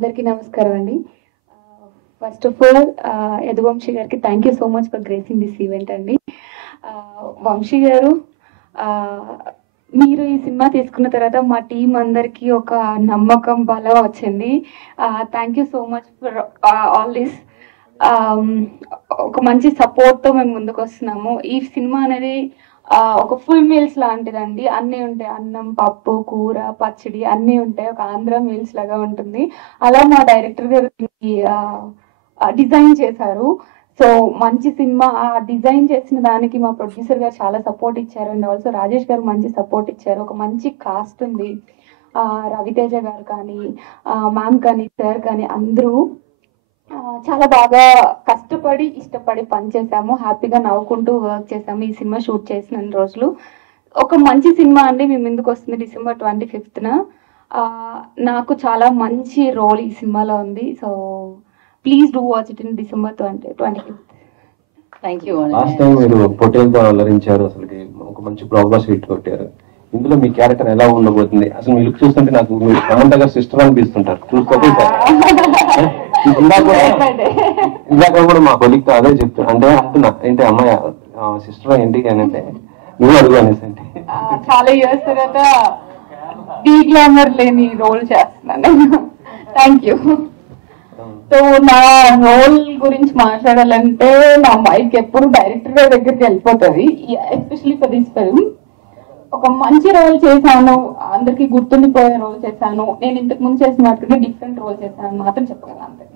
అందరికీ నమస్కారం అండి. ఫస్ట్ ఆఫ్ ఆల్ యదువంశీ గారికి thank you so much for gracing this event అండి. వంశీ గారు, మీరు ఈ సినిమా తీసుకున్న తర్వాత మా టీం అందరికీ ఒక నమ్మకం బలం వచ్చింది. Thank you so much for all this. ఒక మంచి సపోర్ట్తో మేము ముందుకు వస్తున్నాము. ఈ సినిమా అనేది ఒక ఫుల్ మీల్స్ లాంటిదండి. అన్నీ ఉంటాయి, అన్నం, పప్పు, కూర, పచ్చడి అన్నీ ఉంటాయి. ఒక ఆంధ్ర మీల్స్ లాగా ఉంటుంది. అలా మా డైరెక్టర్ గారు డిజైన్ చేశారు. సో మంచి సినిమా. ఆ డిజైన్ చేసిన దానికి మా ప్రొడ్యూసర్ గారు చాలా సపోర్ట్ ఇచ్చారు. అండ్ ఆల్సో రాజేష్ గారు మంచి సపోర్ట్ ఇచ్చారు. ఒక మంచి కాస్ట్ ఉంది. రవితేజ గారు కానీ, మ్యామ్ కానీ, సార్ కానీ అందరూ చాలా బాగా కష్టపడి ఇష్టపడి పనిచేసాము. హ్యాపీగా నవ్వుకుంటూ వర్క్ చేసాము ఈ సినిమా షూట్ చేసిన రోజులు. ఒక మంచి సినిమా అండి మీ ముందుకు వస్తుంది December 25th. నాకు చాలా మంచి రోల్ ఈ సినిమాలో ఉంది. So please do watch it in December 25th. Thank you. Last time మీరు పొటేల్తో అలరించారు, అసలు ఒక మంచి బ్లాక్ బస్టర్ హిట్ కొట్టారు. ఇందులో మీ క్యారెక్టర్ ఎలా ఉండబోతుంది? అసలు మీ లుక్ చూస్తుంటే నాకు మీరు సమంత గారు సిస్టర్ అనిపిస్తుంటారు. చూసుకోతే ఇందాక కూడా మా కొలిక్తో అదే చెప్తాను. అంటే అంటున్నా ఏంటి అమ్మాయి సిస్టర్ ఏంటి అని అంటే నువ్వు అడుగు అనేసి అంటే చాలా ఇయర్స్ తర్వాత డీ గ్లామర్ లేని రోల్ చేస్తున్నాను. Thank you. సో నా రోల్ గురించి మాట్లాడాలంటే నా మైక్ ఎప్పుడు డైరెక్టర్ గారి దగ్గరికి వెళ్ళిపోతుంది. ఎస్పెషల్లీ ఫర్ దిస్ ఫిల్మ్ ఒక మంచి రోల్ చేశాను, అందరికి గుర్తుండిపోయే రోల్ చేశాను. నేను ఇంతకు ముందు చేసిన వాటికి డిఫరెంట్ రోల్ చేశాను మాత్రం చెప్పగలను అంతే.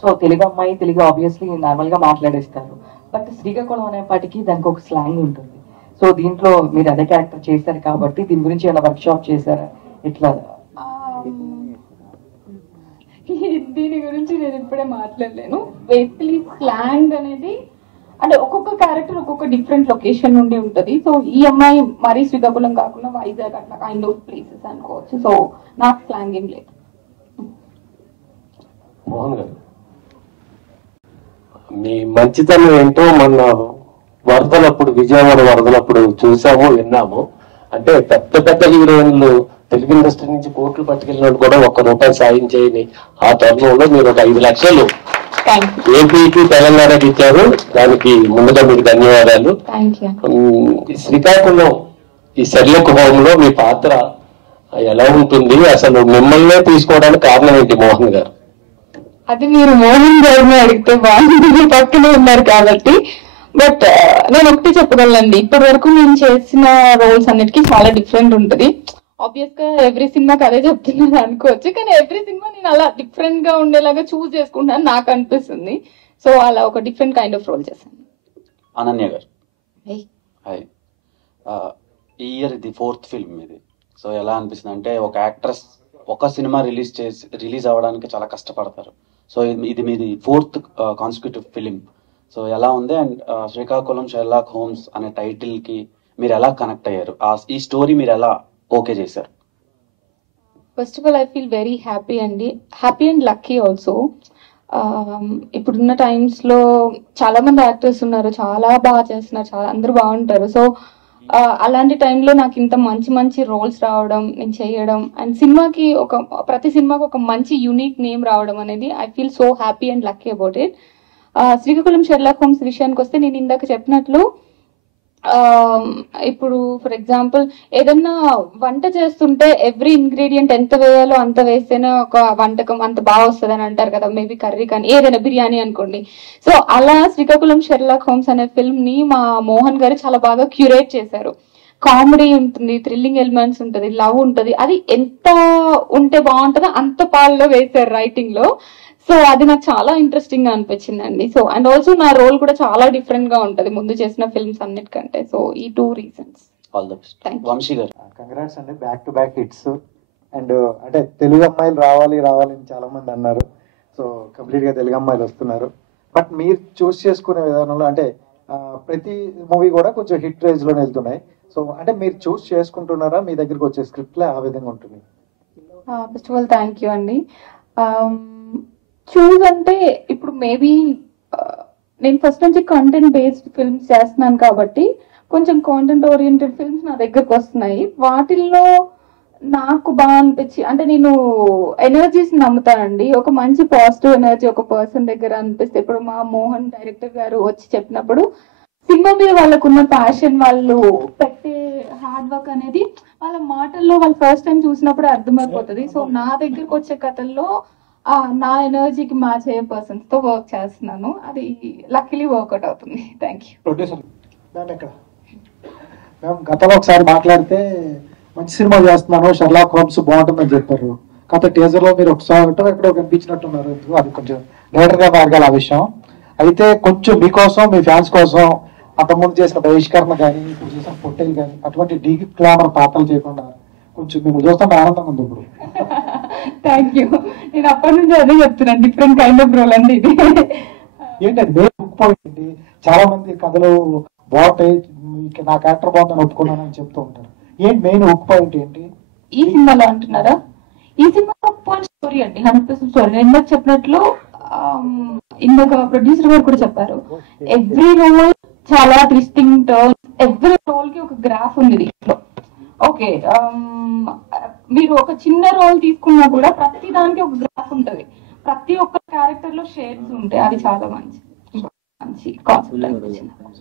సో తెలుగు అమ్మాయి, తెలుగు ఆబ్వియస్లీ నార్మల్ గా మాట్లాడేస్తారు. బట్ శ్రీకాకుళం అనేపాటికి దానికి ఒక స్లాంగ్ ఉంటుంది. సో దీంట్లో మీరు అదే క్యారెక్టర్ చేశారు కాబట్టి దీని గురించి ఏమైనా వర్క్ షాప్ చేశారా? ఇట్లా దీని గురించి నేను ఇప్పుడే మాట్లాడలేను. బేసికలీ స్లాంగ్ అనేది అంటే ఒక్కొక్క క్యారెక్టర్ ఒక్కొక్క డిఫరెంట్ లొకేషన్ నుండి ఉంటుంది. సో ఈ అమ్మాయి మరీ శ్రీకాకుళం కాకుండా వైజాగ్ అట్లా కైండ్ ఆఫ్ ప్లేసెస్ అనుకోవచ్చు. సో నాకు స్లాంగ్ ఏం లేదు. మోహన్ గారు, మీ మంచితనం ఏంటో మొన్న వరదలప్పుడు, విజయవాడ వరదలప్పుడు చూసాము, విన్నాము. అంటే పెద్ద పెద్ద హీరోయిన్లు తెలుగు ఇండస్ట్రీ నుంచి కోట్లు పట్టుకెళ్ళినట్టు కూడా ₹1 సాయం చేయని ఆ తరుణంలో మీరు ఒక 5 లక్షలు ఏపీకి తెలంగాణకి ఇచ్చారు. దానికి ముందుగా మీకు ధన్యవాదాలు. శ్రీకాకుళం ఈ సెర్లక్ హోమ్ లో మీ పాత్ర ఎలా ఉంటుంది? అసలు మిమ్మల్నే తీసుకోవడానికి కారణం ఏంటి మోహన్ గారు? అది మీరు మోహన్ గారిని అడిగితే బాగుంటుంది, పక్కనే ఉన్నారు కాబట్టి. బట్ నేను ఒకటి చెప్పగలండి, ఇప్పటి వరకు నేను చేసిన రోల్స్ అన్నిటికీ చాలా డిఫరెంట్ ఉంటుంది. ఆబ్వియస్ గా ఎవ్రీ సినిమాకి అదే చెప్తున్నాను అనుకోవచ్చు, కానీ ఎవ్రీ సినిమా నేను అలా డిఫరెంట్ గా ఉండేలాగా చూస్ చేసుకుంటాను నాకు అనిపిస్తుంది. సో అలా ఒక డిఫరెంట్ కైండ్ ఆఫ్ రోల్ చేశాను. అనన్య గారు, హాయ్. ఈ ఇయర్ ఇది 4th ఫిల్మ్ ఇది. సో ఎలా అనిపిస్తుంది అంటే ఒక యాక్ట్రెస్ ఒక సినిమా రిలీజ్ అవ్వడానికి చాలా కష్టపడతారు. సో ఇది మీది 4th కాన్సిక్యూటివ్ ఫిలిం. సో ఎలా ఉంది? అండ్ శ్రీకాకుళం షెర్లాక్ హోమ్స్ అనే టైటిల్ కి మీరు ఎలా కనెక్ట్ అయ్యారు? ఈ స్టోరీ మీరు ఎలా ఓకే చేశారు? First of all I feel very happy అండి, హ్యాపీ అండ్ లక్కీ ఆల్సో. ఇప్పుడున్న టైమ్స్ లో చాలా మంది యాక్టర్స్ ఉన్నారు, చాలా బాగా చేస్తున్నారు, చాలా అందరూ బాగుంటారు. సో అలాంటి టైంలో నాకు ఇంత మంచి మంచి రోల్స్ రావడం, నేను చేయడం, అండ్ సినిమాకి ప్రతి సినిమాకి ఒక మంచి యూనిక్ నేమ్ రావడం అనేది I feel so happy and lucky about it. Srikakulam Sherlock Holmes విషయానికి వస్తే నేను ఇందాక చెప్పినట్లు ఇప్పుడు ఫర్ ఎగ్జాంపుల్ ఏదన్నా వంట చేస్తుంటే ఎవ్రీ ఇంగ్రీడియంట్ ఎంత వేయాలో అంత వేస్తేనే ఒక వంటకం అంత బాగా వస్తుంది అని అంటారు కదా. మేబీ కర్రీ కానీ ఏదైనా బిర్యానీ అనుకోండి. సో అలా శ్రీకాకుళం షెర్లాక్ హోమ్స్ అనే ఫిల్మ్ ని మా మోహన్ గారు చాలా బాగా క్యూరేట్ చేశారు. కామెడీ ఉంటుంది, థ్రిల్లింగ్ ఎలిమెంట్స్ ఉంటుంది, లవ్ ఉంటుంది. అది ఎంత ఉంటే బాగుంటుందో అంత పాల్లో వేశారు రైటింగ్ లో. సో అది నాకు చాలా ఇంట్రెస్టింగ్ గా అనిపించిందండి. సో అండ్ ఆల్సో నా రోల్ కూడా చాలా డిఫరెంట్ గా ఉంటది ముందు చేసిన ఫిల్మ్స్ అన్నిటికంటే. సో ఈ 2 reasons. All the best. Vamsi గారు, కంగ్రాట్స్ అండి, back to back hits. And అంటే తెలుగు అమ్మాయిలు రావాలి అని చాలా మంది అన్నారు. సో కంప్లీట్ గా తెలుగు అమ్మాయిలు వస్తున్నారు. బట్ మీరు చూస్ చేసుకునే విధానంలో అంటే ప్రతి మూవీ కూడా కొంచెం హిట్ రేంజ్ లోనే వెళ్తున్నాయి. సో అంటే మీరు చూస్ చేసుకుంటున్నారా? మీ దగ్గరకు వచ్చే స్క్రిప్ట్ ఆ విధంగా ఉంటుంది? First of all thank you అండి. చూస్ అంటే ఇప్పుడు మేబీ నేను ఫస్ట్ నుంచి కంటెంట్ బేస్డ్ ఫిల్మ్స్ చేస్తున్నాను కాబట్టి కొంచెం కాంటెంట్ ఓరియంటెడ్ ఫిల్మ్స్ నా దగ్గరకు వస్తున్నాయి. వాటిల్లో నాకు బాగా అనిపించి అంటే నేను ఎనర్జీస్ నమ్ముతానండి. ఒక మంచి పాజిటివ్ ఎనర్జీ ఒక పర్సన్ దగ్గర అనిపిస్తే, ఇప్పుడు మా మోహన్ డైరెక్టర్ గారు వచ్చి చెప్పినప్పుడు సినిమా మీద వాళ్ళకున్న ప్యాషన్, వాళ్ళు పెట్టే హార్డ్ వర్క్ అనేది వాళ్ళ మాటల్లో వాళ్ళు ఫస్ట్ టైం చూసినప్పుడు అర్థమైపోతుంది. సో నా దగ్గరకు వచ్చే కథల్లో నా ఎనర్జీకి మ్యాచ్ అయ్యే పర్సన్స్ తో వర్క్ చేస్తున్నాను. అది లక్కీలీ వర్కౌట్ అవుతుంది. Thank you. ప్రొడ్యూసర్ మేము గతంలో ఒకసారి మాట్లాడితే మంచి సినిమా చేస్తున్నాను, షర్లాక్ హోమ్స్ బాగుంటుందని చెప్పారు. కాకపోతే టీజర్ లో మీరు ఒకసారి ఎక్కడో కనిపించినట్టున్నారు. అది కొంచెం లేటర్ గా మారగాలి ఆ విషయం. అయితే కొంచెం మీకోసం, మీ ఫ్యాన్స్ కోసం అంతకుముందు చేసిన బహిష్కరణ కానీ, ఇప్పుడు చేసిన పొట్టేలు కానీ అటువంటి డీ గ్లామర్ పాత్రలు చేయకుండా కొంచెం మేము చూస్తుంటే ఆనందంగా ఉంది ఇప్పుడు. Thank you. నేను అప్పటి నుంచి అదే చెప్తున్నాను, డిఫరెంట్ కైండ్ ఆఫ్ రోల్ అండి ఇది. ఏంటంటే మెయిన్ బుక్ పాయింట్ ఏంటి, చాలా మంది కథలు బాగుంటాయి, నా క్యారెక్టర్ బాగుందని ఒప్పుకున్నానని చెప్తూ ఉంటారు. ఏంటి మెయిన్ బుక్ పాయింట్ ఏంటి ఈ సినిమాలో అంటున్నారా? ఈ సినిమా పాయింట్ స్టోరీ అండి, 100% స్టోరీ. నేను ఇందాక చెప్పినట్లు ఇందాక ప్రొడ్యూసర్ గారు కూడా చెప్పారు, ఎవ్రీ రోల్ చాలా ట్విస్టింగ్ టర్న్స్, ఎవ్రీ రోల్ కి ఒక గ్రాఫ్ ఉంది దీంట్లో. ఓకే, మీరు ఒక చిన్న రోల్ తీసుకున్నా కూడా ప్రతి దానికి ఒక గ్రాఫ్ ఉంటది, ప్రతి ఒక్క క్యారెక్టర్ లో షేడ్స్ ఉంటాయి. అది చాలా మంచి కాన్సెప్ట్ అనిపించింది.